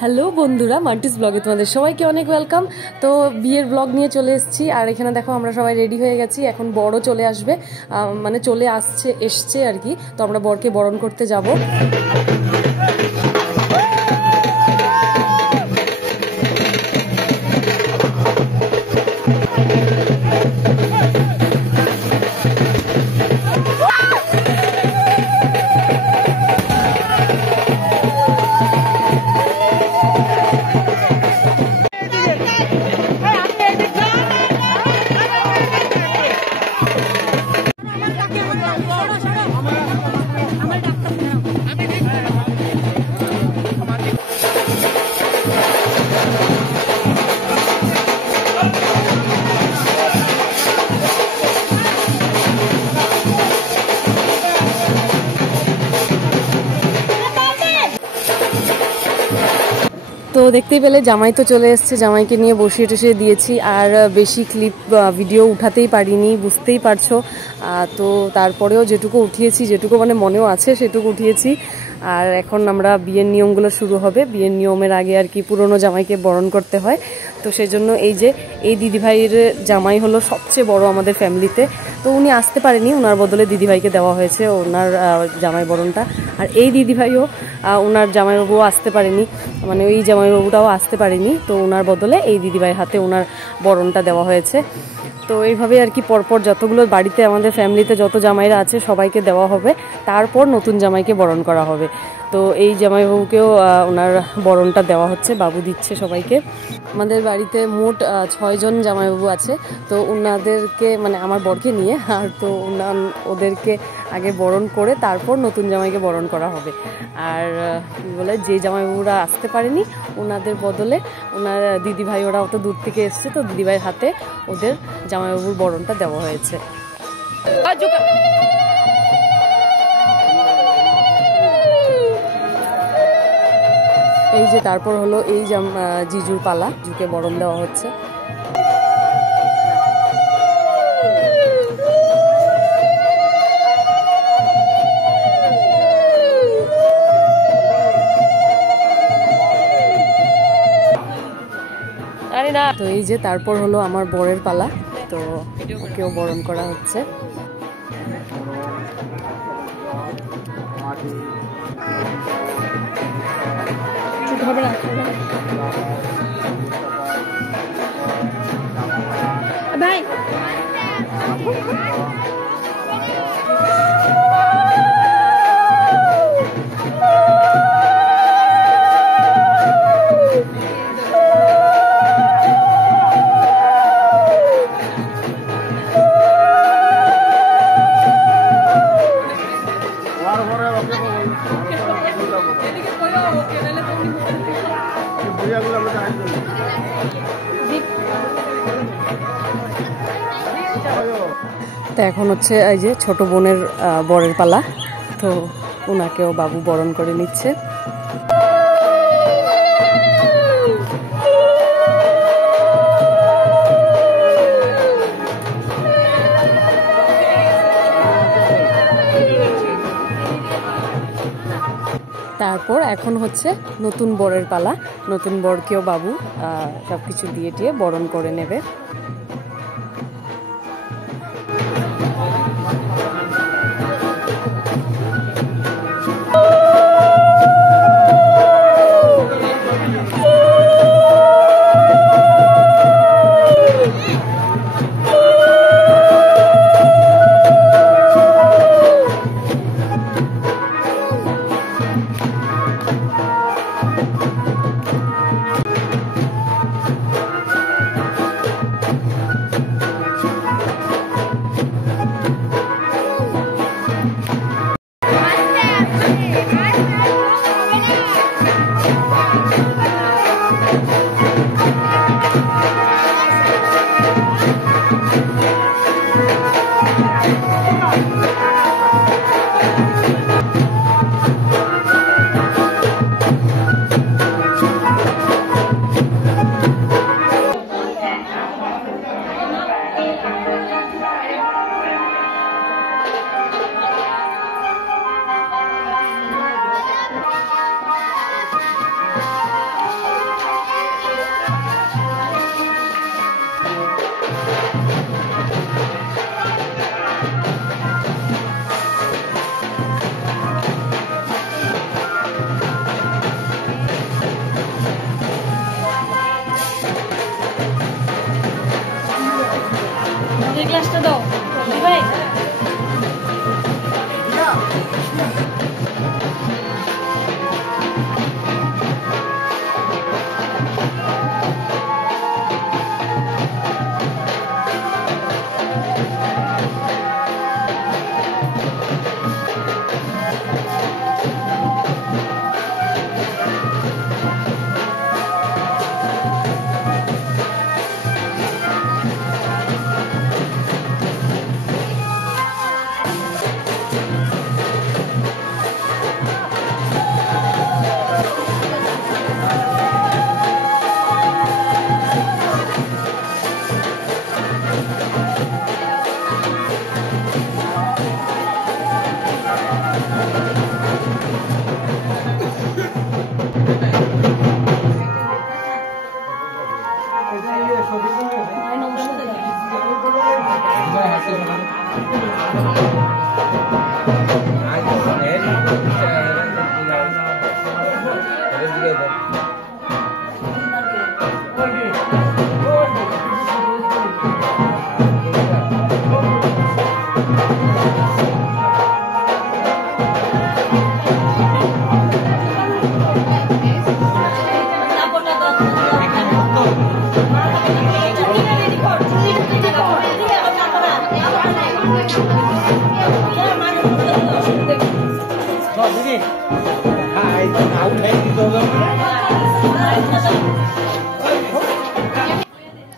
Hello বন্ধুরা, মান্টিস ব্লগে তোমাদের সবাইকে অনেক ওয়েলকাম। তো বিয়ের ব্লগ নিয়ে চলে এসেছি, আর এখানে দেখো আমরা সবাই রেডি হয়ে গেছি। এখন বড় চলে আসবে, মানে চলে এসছে আর কি। তো আমরা বরকে বরণ করতে যাব। তো দেখতেই পেলে জামাই তো চলে এসছে, জামাইকে নিয়ে বসিয়ে টসিয়ে দিয়েছি। আর বেশি ক্লিপ ভিডিও উঠাতেই পারিনি, বুঝতেই পারছো। তো তারপরেও যেটুকু উঠিয়েছি, যেটুকু মানে মনেও আছে সেটুকু উঠিয়েছি। আর এখন আমরা বিয়ের নিয়মগুলো শুরু হবে। বিয়ের নিয়মের আগে আর কি পুরনো জামাইকে বরণ করতে হয়। তো সেই জন্য এই দিদিভাইয়ের জামাই হলো সবচেয়ে বড় আমাদের ফ্যামিলিতে। তো উনি আসতে পারেনি, ওনার বদলে দিদিভাইকে দেওয়া হয়েছে ওনার জামাই বরণটা। আর এই দিদিভাইও ওনার জামাইবাবুও আসতে পারেনি, মানে ওই জামাইবাবুটাও আসতে পারেনি। তো ওনার বদলে এই দিদিভাইয়ের হাতে ওনার বরণটা দেওয়া হয়েছে। তো এইভাবে আর কি পরপর যতগুলো বাড়িতে আমাদের ফ্যামিলিতে যত জামাইরা আছে সবাইকে দেওয়া হবে, তারপর নতুন জামাইকে বরণ করা হবে। তো এই জামাইবাবুকেও ওনার বরণটা দেওয়া হচ্ছে, বাবু দিচ্ছে সবাইকে। আমাদের বাড়িতে মোট 6 জন জামাইবাবু আছে। তো ওনাদেরকে মানে আমার বরকে নিয়ে, আর তো ওদেরকে আগে বরণ করে তারপর নতুন জামাইকে বরণ করা হবে। আর কী বলে, যে জামাইবাবুরা আসতে পারেনি ওনাদের বদলে ওনার দিদিভাই, ওরা অত দূর থেকে এসছে, তো দিদিভাইয়ের হাতে ওদের জামাইবাবুর বরণটা দেওয়া হয়েছে। এই যে তারপর হলো এই জিজুর পালা, জিজুকে বরণ দেওয়া হচ্ছে। তো এই যে তারপর হলো আমার বরের পালা, তো ওকেও বরণ করা হচ্ছে। ভাই তো এখন হচ্ছে এই যে ছোট বোনের বরের পালা, তো ওনাকেও বাবু বরণ করে নিচ্ছে। তারপর এখন হচ্ছে নতুন বরের পালা, নতুন বরকেও বাবু সবকিছু দিয়ে টিয়ে বরণ করে নেবে।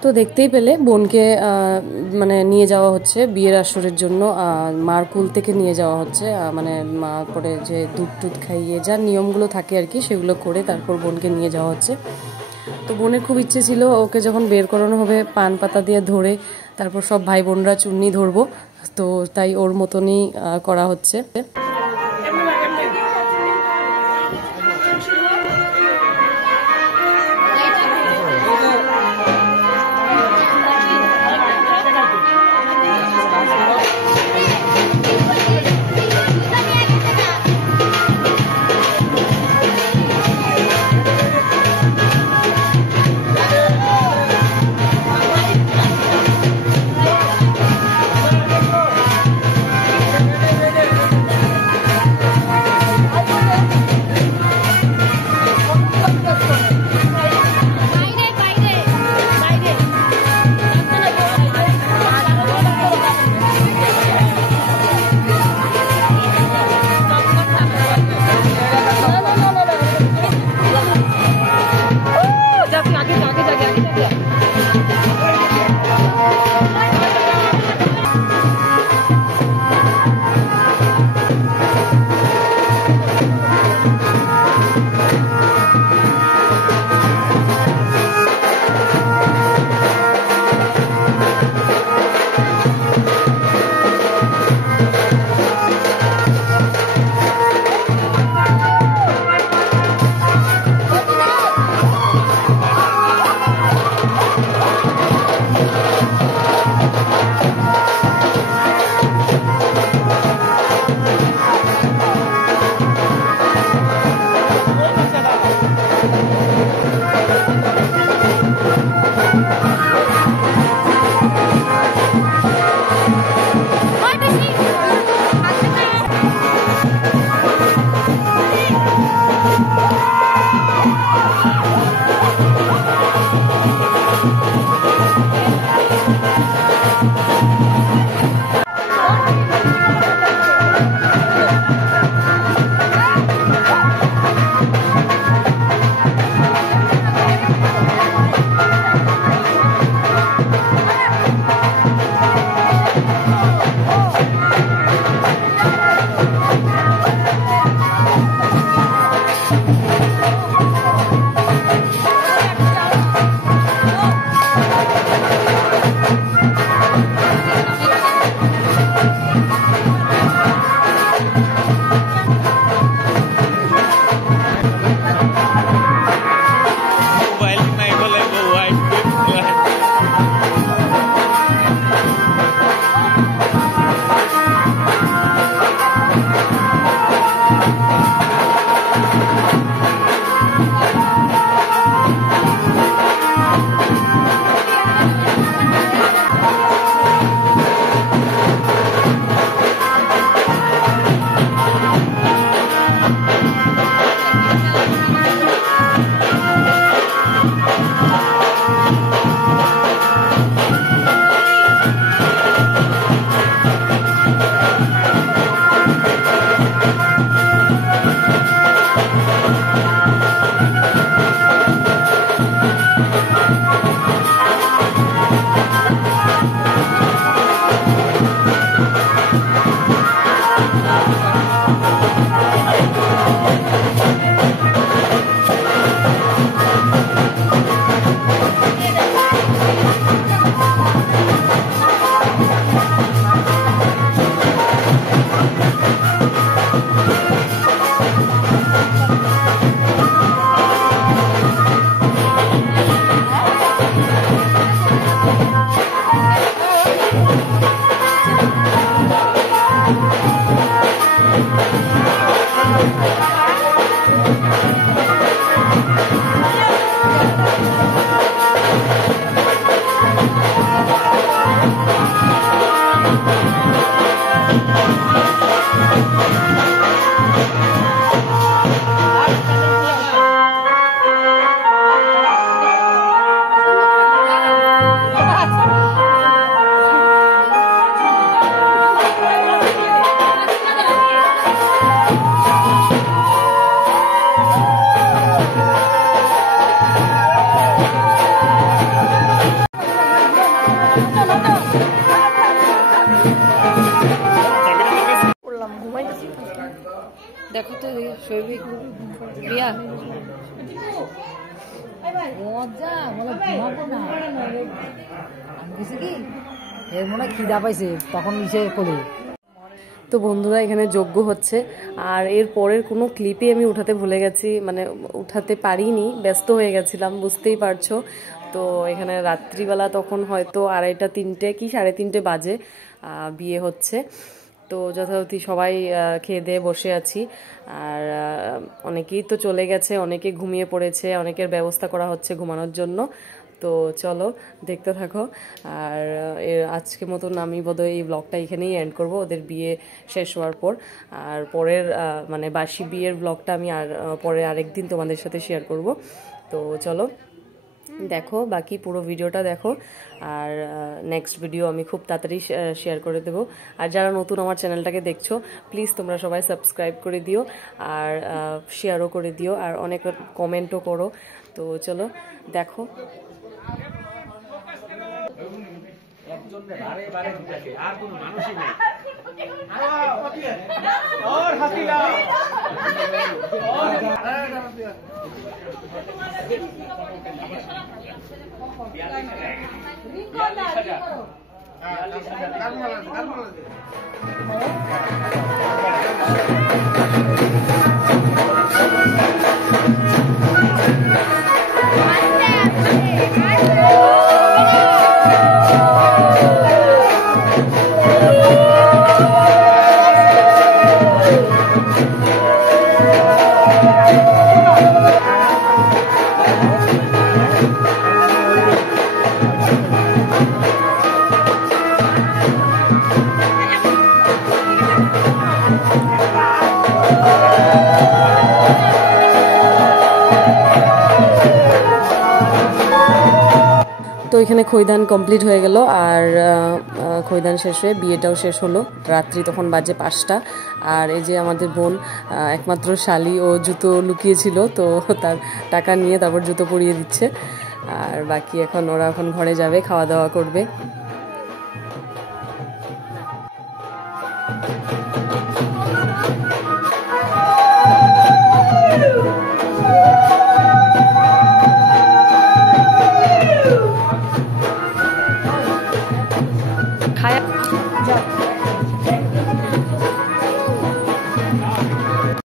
তো দেখতেই পেলে বোনকে মানে নিয়ে যাওয়া হচ্ছে বিয়ের আসরের জন্য, মার কুল থেকে নিয়ে যাওয়া হচ্ছে, মানে মা পরে যে দুধ টুধ খাইয়ে যা নিয়মগুলো থাকে আর কি সেগুলো করে তারপর বোনকে নিয়ে যাওয়া হচ্ছে। তো বোনের খুব ইচ্ছে ছিল ওকে যখন বের করানো হবে পান পাতা দিয়ে ধরে তারপর সব ভাই বোনরা চুন্নি ধরবো, তো তাই ওর মতনই করা হচ্ছে। দেখো তো শৈবিক রিয়া মজা বলে ঘুমাবো না আমি কিছু কি এর মনে খিদা পাইছে তখন নিচে করে। তো বন্ধুরা এখানে যজ্ঞ হচ্ছে আর এর পরের কোনো ক্লিপই আমি উঠাতে ভুলে গেছি, মানে উঠাতে পারিনি, ব্যস্ত হয়ে গেছিলাম বুঝতেই পারছো। তো এখানে রাত্রিবেলা তখন হয়তো 2:30 3টে কি 3:30 বাজে, বিয়ে হচ্ছে। তো যথারীতি সবাই খেয়ে দিয়ে বসে আছি আর অনেকেই তো চলে গেছে, অনেকে ঘুমিয়ে পড়েছে, অনেকের ব্যবস্থা করা হচ্ছে ঘুমানোর জন্য। তো চলো দেখতে থাকো। আর আজকের মতন আমি বোধহয় এই ব্লগটা এখানেই এন্ড করব ওদের বিয়ে শেষ হওয়ার পর। আর পরের মানে বাসি বিয়ের ব্লগটা আমি পরে আরেকদিন তোমাদের সাথে শেয়ার করব। তো চলো দেখো বাকি পুরো ভিডিওটা দেখো, আর নেক্সট ভিডিও আমি খুব তাড়াতাড়ি শেয়ার করে দেবো। আর যারা নতুন আমার চ্যানেলটাকে দেখছো প্লিজ তোমরা সবাই সাবস্ক্রাইব করে দিও আর শেয়ারও করে দিও আর অনেক কমেন্টও করো। তো চলো দেখো। আর কোনো মানুষই নেই। তো এখানে খৈদান কমপ্লিট হয়ে গেল আর খৈদান শেষ হয়ে বিয়েটাও শেষ হলো। রাত্রি তখন বাজে 5টা। আর এই যে আমাদের বোন একমাত্র শালি, ও জুতো লুকিয়েছিল তো তার টাকা নিয়ে তারপর জুতো পরিয়ে দিচ্ছে। আর বাকি ওরা এখন ঘরে যাবে, খাওয়া দাওয়া করবে।